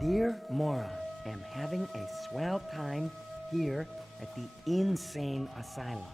Dear Mora, am having a swell time here at the Insane Asylum.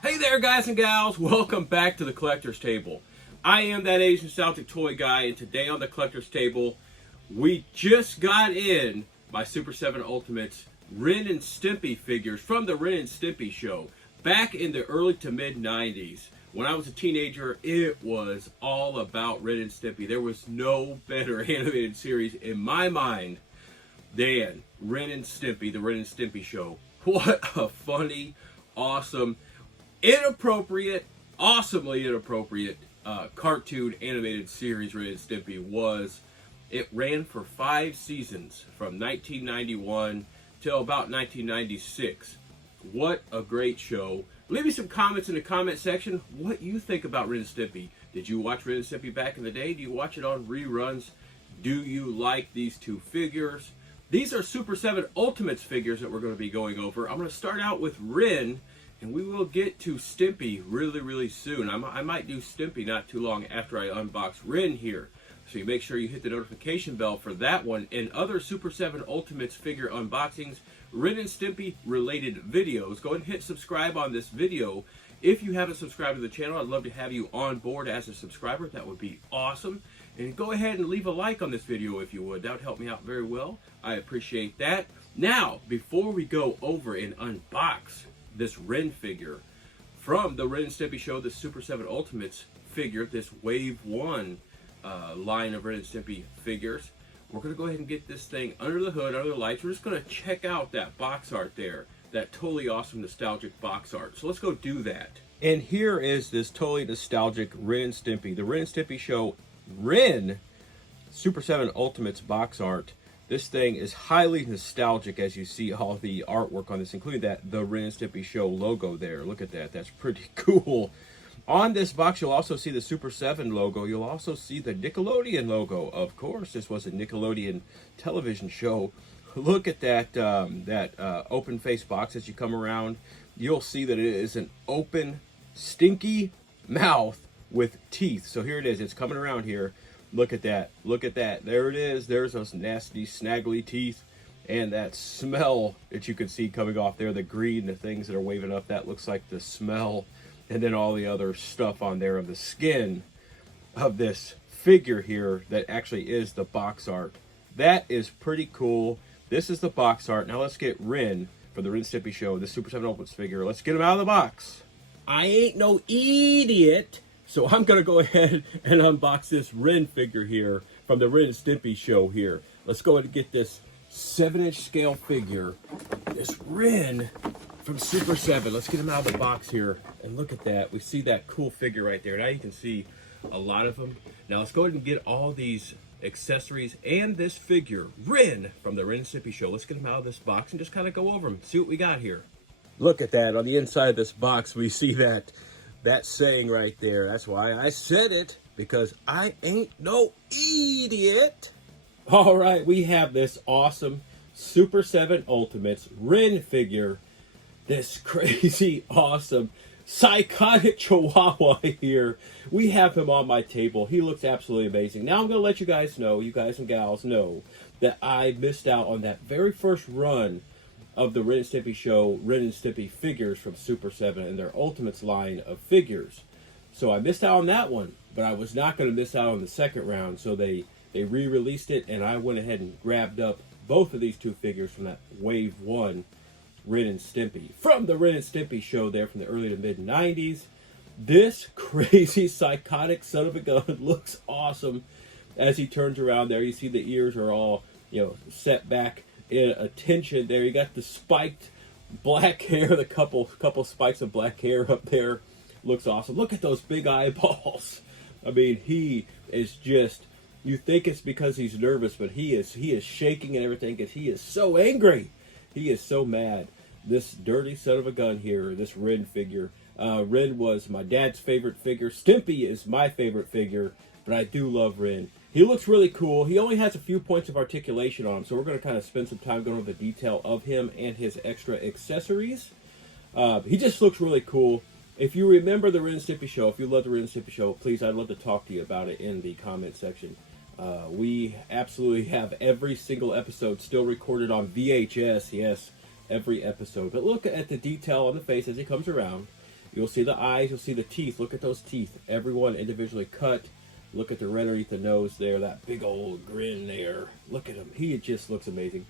Hey there, guys and gals. Welcome back to the Collector's Table. I am that Asian nostalgic toy guy, and today on the Collector's Table, we just got in my Super7 Ultimates REN and Stimpy figures from the REN and Stimpy show back in the early to mid 90s. When I was a teenager, it was all about REN and Stimpy. There was no better animated series in my mind than REN and Stimpy, the REN and Stimpy show. What a funny, awesome, inappropriate, awesomely inappropriate cartoon animated series REN and Stimpy was. It ran for 5 seasons from 1991 till about 1996. What a great show. Leave me some comments in the comment section what you think about REN and Stimpy. Did you watch REN and Stimpy back in the day? Do you watch it on reruns? Do you like these two figures? These are Super7 Ultimates figures that we're going to be going over. I'm going to start out with REN, and we will get to Stimpy really soon. I might do Stimpy not too long after I unbox REN here. So you make sure you hit the notification bell for that one and other Super7 Ultimates figure unboxings, REN and Stimpy related videos. Go ahead and hit subscribe on this video. If you haven't subscribed to the channel, I'd love to have you on board as a subscriber. That would be awesome. And go ahead and leave a like on this video if you would. That would help me out very well. I appreciate that. Now, before we go over and unbox this REN figure from the REN and Stimpy show, the Super7 Ultimates figure, this Wave 1 line of REN and Stimpy figures, we're going to go ahead and get this thing under the hood, under the lights. We're just going to check out that box art there, that totally awesome nostalgic box art. So let's go do that. And here is this totally nostalgic REN and Stimpy, the REN and Stimpy show REN Super7 Ultimates box art. This thing is highly nostalgic as you see all the artwork on this, including the REN and Stimpy show logo there. Look at that. That's pretty cool. On this box, you'll also see the Super7 logo. You'll also see the Nickelodeon logo. Of course, this was a Nickelodeon television show. Look at that open face box as you come around. You'll see that it is an open, stinky mouth with teeth. So here it is. It's coming around here. Look at that. Look at that. There it is. There's those nasty, snaggly teeth. And that smell that you can see coming off there, the green, the things that are waving up, that looks like the smell. And then all the other stuff on there of the skin of this figure here that actually is the box art. That is pretty cool. This is the box art. Now let's get REN for the REN Stimpy show, the Super7 Ultimates figure. Let's get him out of the box. I ain't no Eediot, so I'm going to go ahead and unbox this REN figure here from the REN Stimpy show here. Let's go ahead and get this 7-inch scale figure, this REN from Super7. Let's get him out of the box here. And look at that. We see that cool figure right there. Now you can see a lot of them. Now let's go ahead and get all these accessories and this figure, REN, from the REN and Stimpy show. Let's get him out of this box and just kind of go over them. See what we got here. Look at that. On the inside of this box, we see that saying right there. That's why I said it, because I ain't no Eediot. All right, we have this awesome Super7 Ultimates REN figure. This crazy, awesome, psychotic chihuahua here. We have him on my table. He looks absolutely amazing. Now I'm going to let you guys know, you guys and gals know, that I missed out on that very first run of the REN and Stimpy show, REN and Stimpy figures from Super7 and their Ultimates line of figures. So I missed out on that one, but I was not going to miss out on the second round. So they re-released it, and I went ahead and grabbed up both of these two figures from that Wave 1 REN and Stimpy from the REN and Stimpy show there from the early to mid 90s. This crazy psychotic son of a gun looks awesome as he turns around there. You see the ears are all, set back in attention there. You got the spiked black hair, the couple spikes of black hair up there. Looks awesome. Look at those big eyeballs. I mean, he is just, you think it's because he's nervous, but he is shaking and everything because he is so angry. He is so mad. This dirty son of a gun here, this REN figure. REN was my dad's favorite figure. Stimpy is my favorite figure, but I do love REN. He looks really cool. He only has a few points of articulation on him, so we're going to kind of spend some time going over the detail of him and his extra accessories. He just looks really cool. If you remember the REN and Stimpy show, if you love the REN and Stimpy show, please, I'd love to talk to you about it in the comment section. We absolutely have every single episode still recorded on VHS. Yes, every episode. But look at the detail on the face as he comes around. You'll see the eyes, you'll see the teeth. Look at those teeth. Everyone individually cut. Look at the red underneath the nose there, that big old grin there. Look at him. He just looks amazing.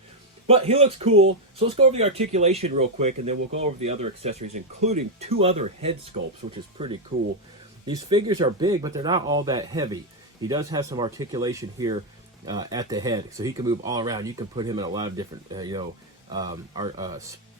But he looks cool. So let's go over the articulation real quick, and then we'll go over the other accessories, including 2 other head sculpts, which is pretty cool. These figures are big, but they're not all that heavy. He does have some articulation here at the head, so he can move all around. You can put him in a lot of different,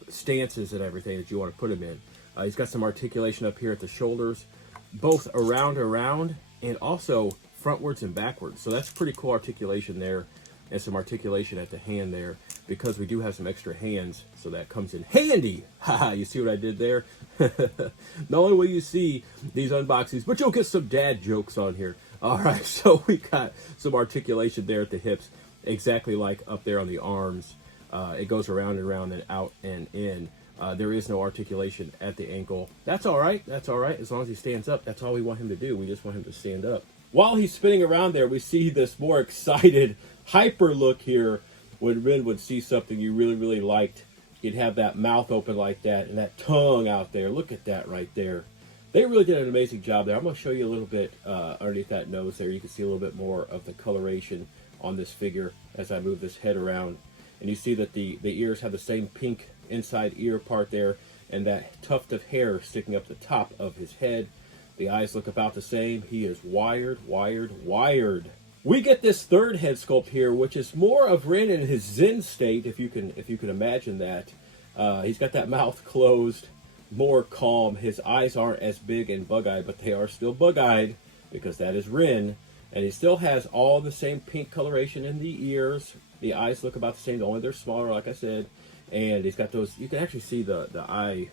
stances and everything that you want to put him in. He's got some articulation up here at the shoulders, both around, and also frontwards and backwards. So that's pretty cool articulation there, and some articulation at the hand there, because we do have some extra hands, so that comes in handy. Haha, you see what I did there? Not only will you see these unboxings, but you'll get some dad jokes on here. All right, so we got some articulation there at the hips, exactly like up there on the arms. It goes around and around and out and in. There is no articulation at the ankle. That's all right. That's all right. As long as he stands up, that's all we want him to do. We just want him to stand up. While he's spinning around there, we see this more excited, hyper look here. When Ren would see something you really, really liked, he'd have that mouth open like that and that tongue out there. Look at that right there. They really did an amazing job there. I'm going to show you a little bit underneath that nose there. You can see a little bit more of the coloration on this figure as I move this head around. And you see that the ears have the same pink inside ear part there, and that tuft of hair sticking up the top of his head. The eyes look about the same. He is wired. We get this third head sculpt here, which is more of Ren in his Zen state, if you can imagine that. He's got that mouth closed, more calm. His eyes aren't as big and bug-eyed, but they are still bug-eyed because that is Ren. And he still has all the same pink coloration in the ears. The eyes look about the same, only they're smaller, like I said. And he's got those, you can actually see the eye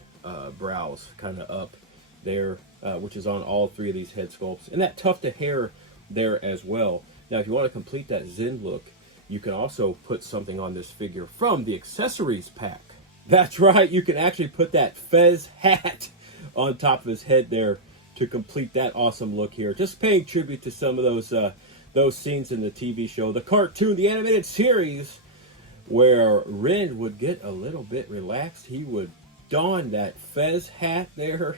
brows kind of up there, which is on all 3 of these head sculpts. And that tuft of hair there as well. Now, if you want to complete that Zen look, you can also put something on this figure from the accessories pack. That's right, you can actually put that fez hat on top of his head there to complete that awesome look here. Just paying tribute to some of those scenes in the TV show, the cartoon, the animated series, where Ren would get a little bit relaxed. He would don that fez hat there,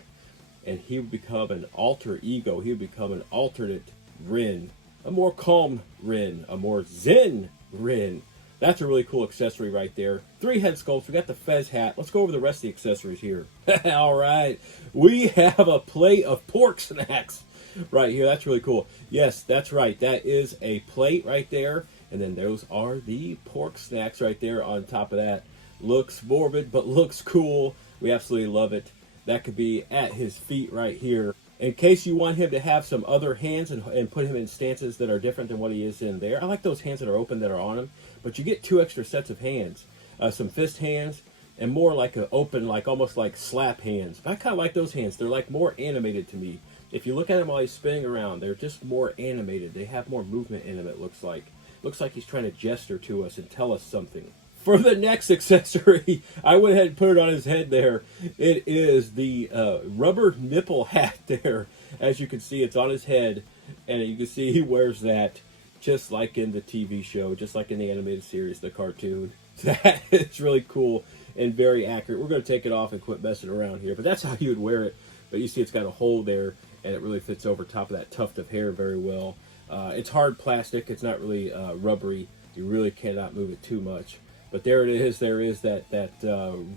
and he would become an alter ego. He would become an alternate Ren, a more calm Ren, a more Zen Ren. That's a really cool accessory right there. 3 head sculpts. We got the fez hat. Let's go over the rest of the accessories here. All right. We have a plate of pork snacks right here. That's really cool. Yes, that's right. That is a plate right there. And then those are the pork snacks right there on top of that. Looks morbid, but looks cool. We absolutely love it. That could be at his feet right here. In case you want him to have some other hands and put him in stances that are different than what he is in there. I like those hands that are open that are on him. But you get 2 extra sets of hands. Some fist hands and more like an open, like almost like slap hands. But I kind of like those hands. They're like more animated to me. If you look at him while he's spinning around, they're just more animated. They have more movement in them, it looks like. Looks like he's trying to gesture to us and tell us something. For the next accessory, I went ahead and put it on his head there. It is the rubber nipple hat there. As you can see, it's on his head. And you can see he wears that just like in the TV show, just like in the animated series, the cartoon. That is really cool and very accurate. We're going to take it off and quit messing around here. But that's how you would wear it. But you see it's got a hole there, and it really fits over top of that tuft of hair very well. It's hard plastic. It's not really rubbery. You really cannot move it too much. But there it is. There is that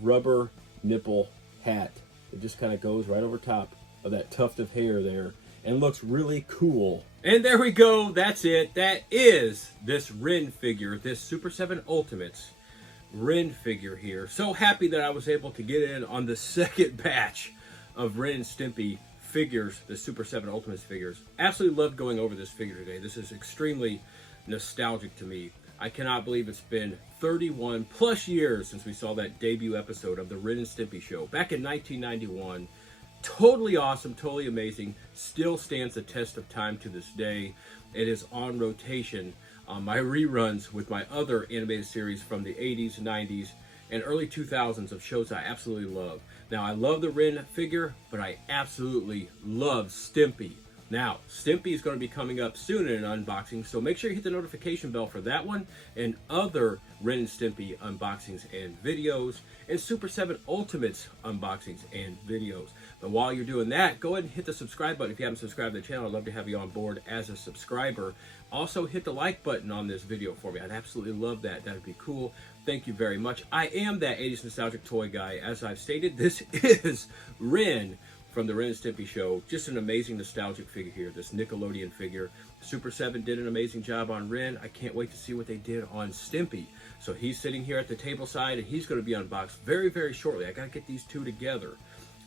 rubber nipple hat. It just kind of goes right over top of that tuft of hair there and looks really cool. And there we go. That's it. That is this Ren figure, this Super 7 Ultimates Ren figure here. So happy that I was able to get in on the second batch of Ren and Stimpy figures, the Super 7 Ultimates figures. Absolutely loved going over this figure today. This is extremely nostalgic to me. I cannot believe it's been 31 plus years since we saw that debut episode of the Ren and Stimpy show back in 1991. Totally awesome, totally amazing. Still stands the test of time to this day. It is on rotation on my reruns with my other animated series from the 80s, 90s, and early 2000s of shows I absolutely love. Now, I love the Ren figure, but I absolutely love Stimpy. Now, Stimpy is going to be coming up soon in an unboxing, so make sure you hit the notification bell for that one and other Ren and Stimpy unboxings and videos, and Super 7 Ultimates unboxings and videos. But while you're doing that, go ahead and hit the subscribe button if you haven't subscribed to the channel. I'd love to have you on board as a subscriber. Also, hit the like button on this video for me. I'd absolutely love that. That would be cool. Thank you very much. I am that 80s nostalgic toy guy. As I've stated, this is Ren from the Ren and Stimpy show. Just an amazing nostalgic figure here, this Nickelodeon figure. Super 7 did an amazing job on Ren. I can't wait to see what they did on Stimpy. So he's sitting here at the table side, and he's going to be unboxed very, very shortly. I got to get these two together.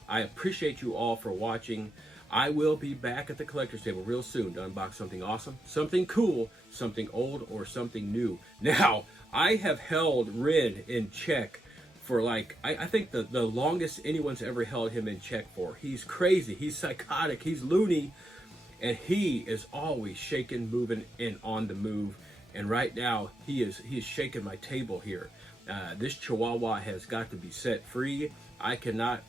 I appreciate you all for watching. I will be back at the collector's table real soon to unbox something awesome, something cool, something old, or something new. Now, I have held Ren in check for like, I think the longest anyone's ever held him in check for. He's crazy, he's psychotic, he's loony, and he is always shaking, moving, and on the move. And right now, he is shaking my table here. This Chihuahua has got to be set free. I cannot,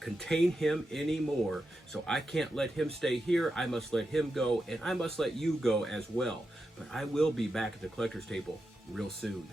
contain him anymore. So I can't let him stay here. I must let him go, and I must let you go as well. But I will be back at the collector's table real soon.